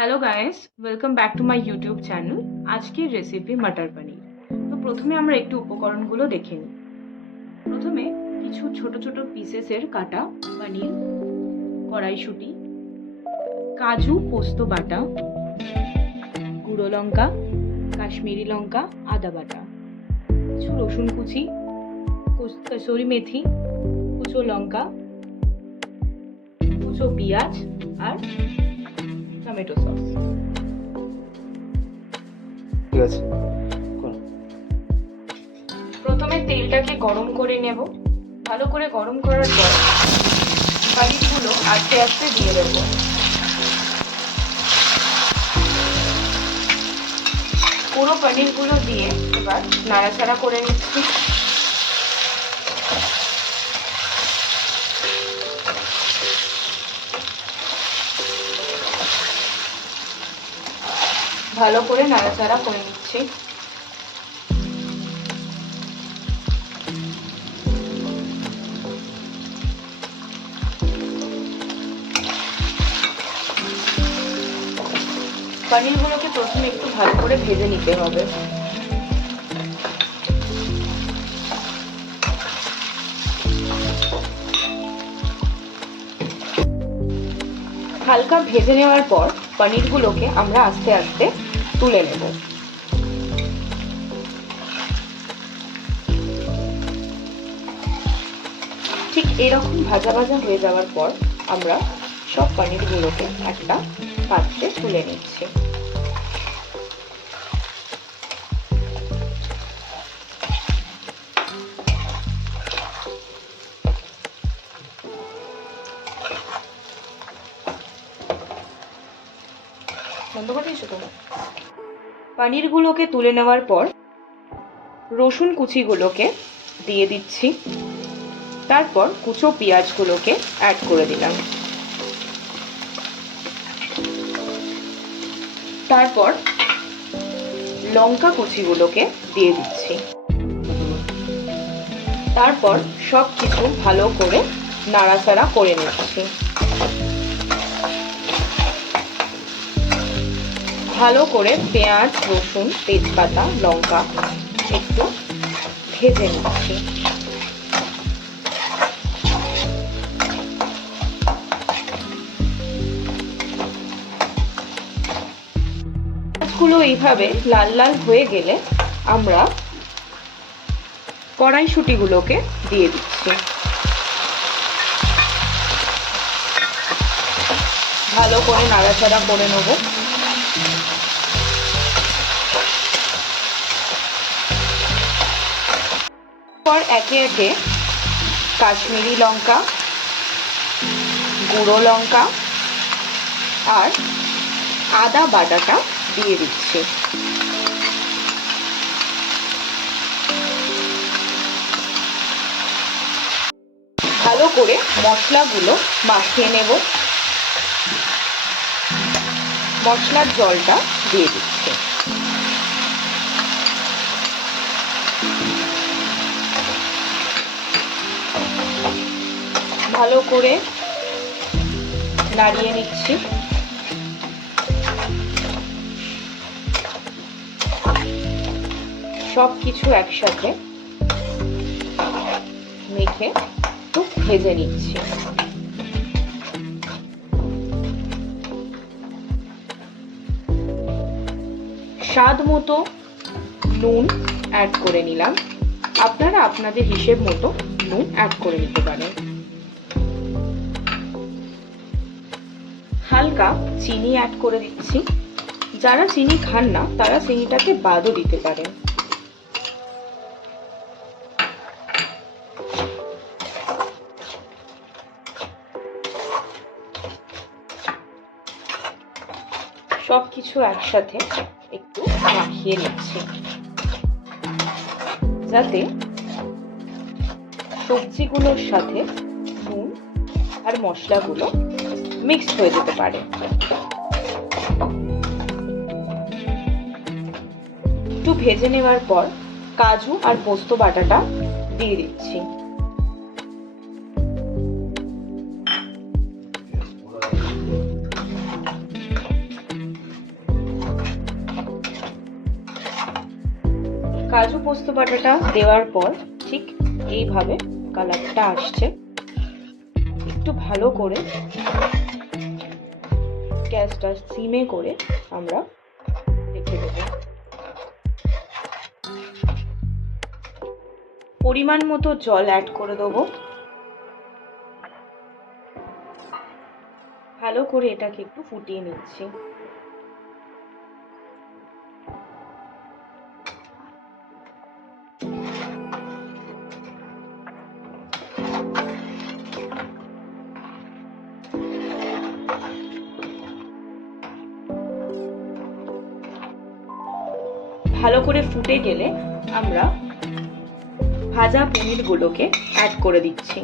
Hello guys, welcome back to my YouTube channel. আজকের recipe মটর পনির। তো প্রথমে আমরা একটু উপকরণগুলো দেখে নিই। প্রথমে কিছু ছোট ছোট পিসেসের কাটা পনির, কড়াইশুঁটি, কাজু পোস্ত বাটা, গুঁড়ো লঙ্কা, কাশ্মীরি লঙ্কা, আদা বাটা, কিছু রসুন কুচি, কসুরি মেথি, কুচো লঙ্কা, কুচো পেঁয়াজ আর টমেটো সস। ঠিক আছে, প্রথমে তেলটাকে গরম করে নেব। ভালো করে গরম করার পর পনিরগুলো আস্তে আস্তে দিয়ে দেব। পুরো পনিরগুলো দিয়ে এবার নাড়াচাড়া করে নিচ্ছি। ভালো করে নাড়াচাড়া করে নিচ্ছি। পনিরগুলোকে প্রথমে একটু ভালো করে ভেজে নিতে হবে। হালকা ভেজে নেওয়ার পর পনিরগুলোকে আমরা আস্তে আস্তে তুলে নেব। ঠিক এরকম ভাজা ভাজা হয়ে যাওয়ার পর আমরা সব পনিরগুলোকে একটা পাত্রে তুলে নিচ্ছি। বন্ধ করে দিয়েছো তোমরা? পনিরগুলোকে তুলে নেওয়ার পর রসুন কুচিগুলোকে দিয়ে দিচ্ছি। তারপর কুচো পেঁয়াজগুলোকে অ্যাড করে দিলাম। তারপর লঙ্কা কুচিগুলোকে দিয়ে দিচ্ছি। তারপর সব কিছু ভালো করে নাড়াচাড়া করে নিচ্ছি। ভালো করে পেঁয়াজ, রসুন, তেজপাতা, লঙ্কা একটু ভেজে নিচ্ছি। পেঁয়াজগুলো এইভাবে লাল লাল হয়ে গেলে আমরা কড়াইশুঁটিগুলোকে দিয়ে দিচ্ছি। ভালো করে নাড়াচাড়া করে নেব। পর একে একে কাশ্মীরি লঙ্কা, গুঁড়ো লঙ্কা আর আদা বাটাটা দিয়ে দিচ্ছি। ভালো করে মশলাগুলো মাখিয়ে নেব। মশলার জলটা দিয়ে দিচ্ছি। ভালো করে নাড়িয়ে নিচ্ছি। সব কিছু একসাথে মেখে একটু ভেজে নিচ্ছি। স্বাদ মতো নুন অ্যাড করে নিলাম। আপনারা আপনাদের হিসেব মতো নুন অ্যাড করে নিতে পারেন। হালকা চিনি অ্যাড করে দিচ্ছি। যারা চিনি খান না তারা চিনিটাকে বাদও দিতে পারেন। সব কিছু একসাথে একটু মাখিয়ে নিচ্ছি যাতে সবজিগুলোর সাথে নুন আর মশলাগুলো মিক্স হয়ে যেতে পারে। একটু ভেজে নেওয়ার পর কাজু আর পোস্ত বাটাটা দিয়ে দিচ্ছি। কাজু পোস্ত বাটাটা দেওয়ার পর ঠিক এইভাবে কালারটা আসছে। একটু ভালো করে গ্যাসটা সিমে করে আমরা রেখে দেব। পরিমাণ মতো জল অ্যাড করে দেবো। ভালো করে এটাকে একটু ফুটিয়ে নিচ্ছি। ভালো করে ফুটে গেলে আমরা ভাজা পনিরগুলোকে অ্যাড করে দিচ্ছি।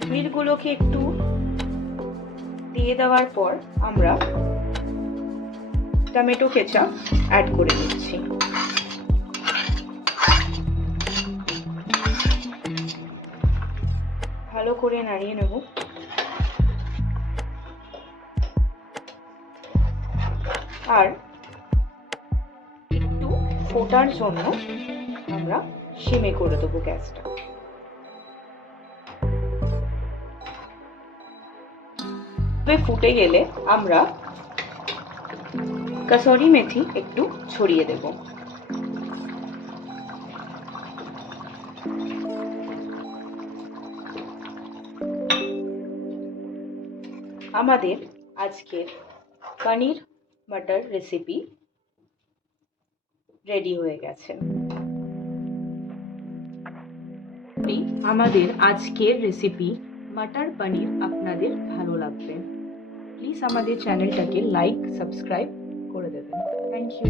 পনিরগুলোকে একটু দিয়ে দেওয়ার পর আমরা টমেটো কেচাপ অ্যাড করে দিচ্ছি। ভালো করে নাড়িয়ে নেব। আর একটু ফোটার জন্য আমরা সিমে করে দেবো গ্যাসটা। ফুটে গেলে আমরা কসুরি মেথি একটু ছড়িয়ে দেব। আমাদের আজকের পনির মটর রেসিপি রেডি হয়ে গেছে। আমাদের আজকের রেসিপি মটর পনির আপনাদের ভালো লাগবে। প্লিজ আমাদের চ্যানেলটাকে লাইক সাবস্ক্রাইব করে দেবেন। Thank you.